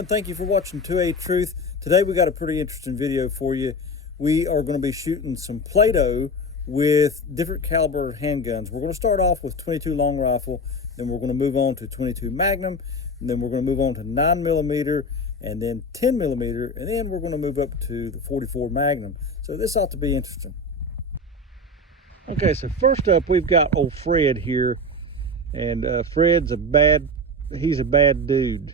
and thank you for watching 2A Truth. Today we got a pretty interesting video for you. We are going to be shooting some Play-Doh with different caliber handguns. We're going to start off with 22 long rifle, then we're going to move on to 22 magnum, and then we're going to move on to 9mm, and then 10mm, and then we're going to move up to the 44 magnum. So this ought to be interesting. Okay, so first up we've got old Fred here, and Fred's he's a bad dude.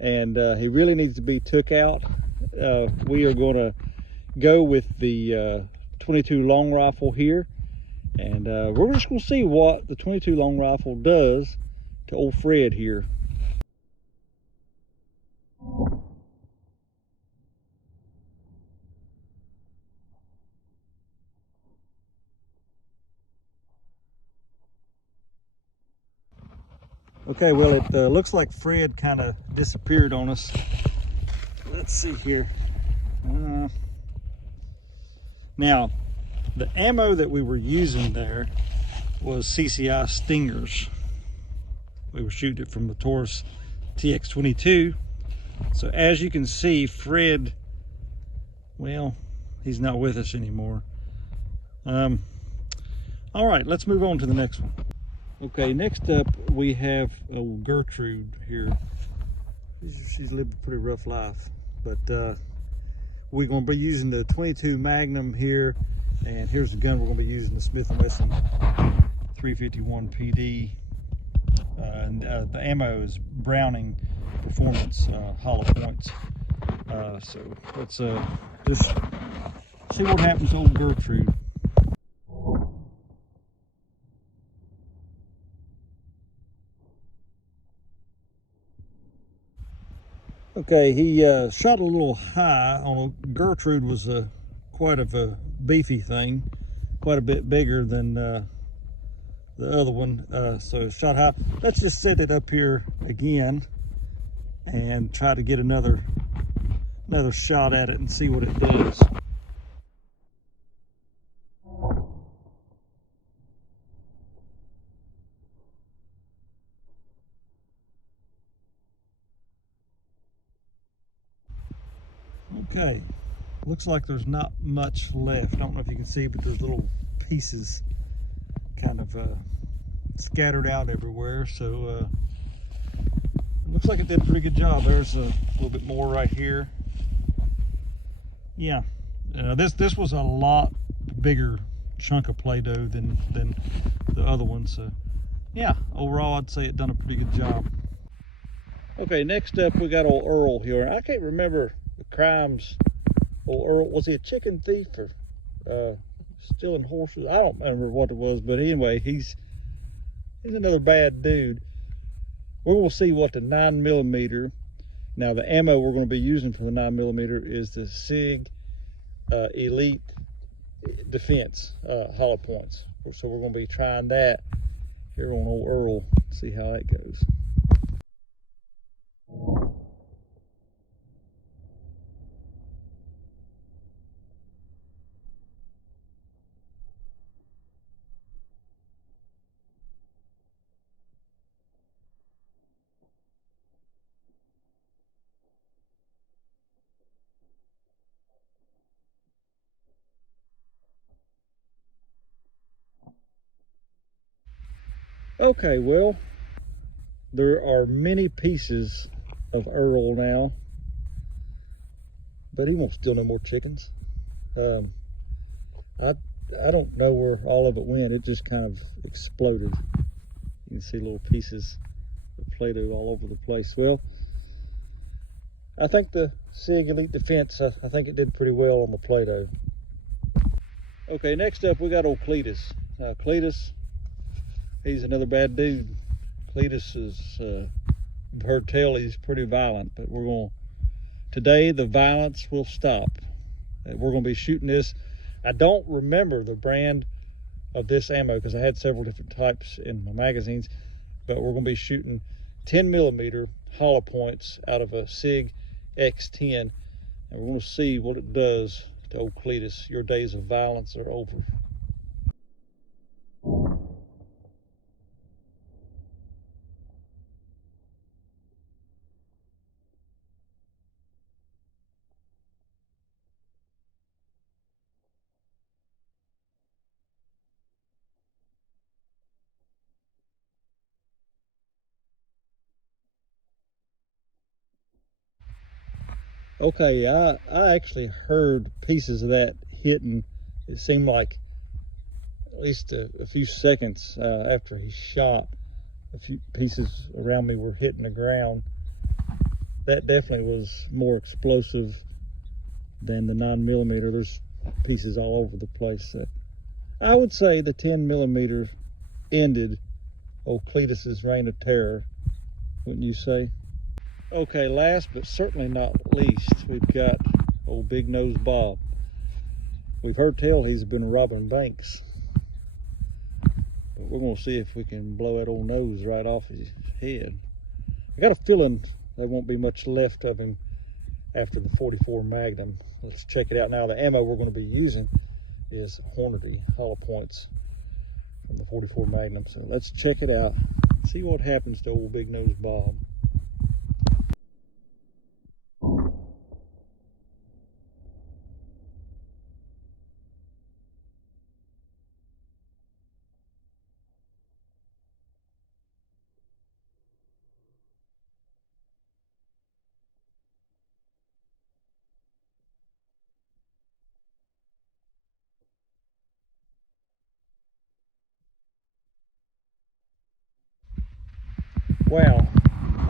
And he really needs to be took out. We are going to go with the 22 long rifle here, and we're just going to see what the 22 long rifle does to old Fred here. Okay, well, it looks like Fred kind of disappeared on us. Let's see here. Now, the ammo that we were using there was CCI Stingers. We were shooting it from the Taurus TX22. So as you can see, Fred, well, he's not with us anymore. All right, let's move on to the next one. Okay, next up we have old Gertrude here. She's lived a pretty rough life, but we're going to be using the 22 Magnum here, and here's the gun we're going to be using, the Smith & Wesson 351 PD, and the ammo is Browning Performance hollow points. So let's just see what happens to old Gertrude. Okay, he shot a little high on Gertrude. Was quite of a beefy thing, quite a bit bigger than the other one. So shot high. Let's just set it up here again and try to get another shot at it and see what it does. Okay, looks like there's not much left. I don't know if you can see, but there's little pieces kind of scattered out everywhere. So it looks like it did a pretty good job. There's a little bit more right here. Yeah, this was a lot bigger chunk of Play-Doh than the other one. So yeah, overall I'd say it done a pretty good job. Okay, next up we got old Earl here. I can't remember the crimes. Old Earl, was he a chicken thief or stealing horses? I don't remember what it was, but anyway, he's another bad dude. We're going to see what the 9mm. Now the ammo we're going to be using for the 9mm is the SIG Elite Defense hollow points. So we're going to be trying that here on old Earl. See how that goes. Okay, well, there are many pieces of Earl now, but he won't steal no more chickens. I don't know where all of it went. It just kind of exploded. You can see little pieces of Play-Doh all over the place. Well, I think the SIG Elite Defense, I think it did pretty well on the Play-Doh. Okay, next up we got old Cletus. Cletus, he's another bad dude. Cletus is, I've heard tell he's pretty violent, but today the violence will stop. We're going to be shooting this. I don't remember the brand of this ammo because I had several different types in my magazines, but we're going to be shooting 10mm hollow points out of a SIG X10, and we're going to see what it does to old Cletus. Your days of violence are over. Okay, I actually heard pieces of that hitting. It seemed like at least a few seconds after he shot, a few pieces around me were hitting the ground. That definitely was more explosive than the 9mm. There's pieces all over the place. I would say the 10mm ended old Cletus's reign of terror, wouldn't you say? Okay, last but certainly not least, we've got old Big Nose Bob. We've heard tell he's been robbing banks. We're going to see if we can blow that old nose right off his head. I got a feeling there won't be much left of him after the 44 Magnum. Let's check it out now. The ammo we're going to be using is Hornady hollow points from the 44 Magnum. So let's check it out, see what happens to old Big Nose Bob. Wow,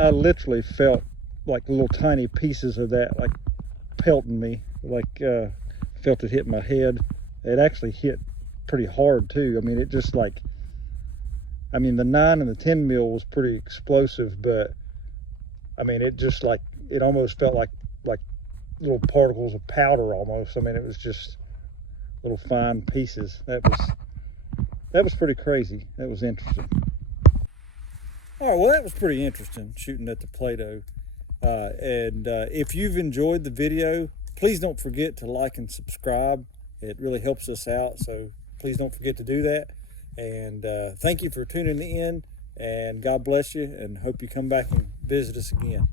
I literally felt like little tiny pieces of that like pelting me, like felt it hit my head. It actually hit pretty hard too. I mean, it just like, I mean, the 9 and the 10mm was pretty explosive, but I mean, it just like, it almost felt like little particles of powder almost. I mean, it was just little fine pieces. That was pretty crazy. That was interesting. All right, well, that was pretty interesting, shooting at the Play-Doh. If you've enjoyed the video, please don't forget to like and subscribe. It really helps us out, so please don't forget to do that. And thank you for tuning in, and God bless you, and hope you come back and visit us again.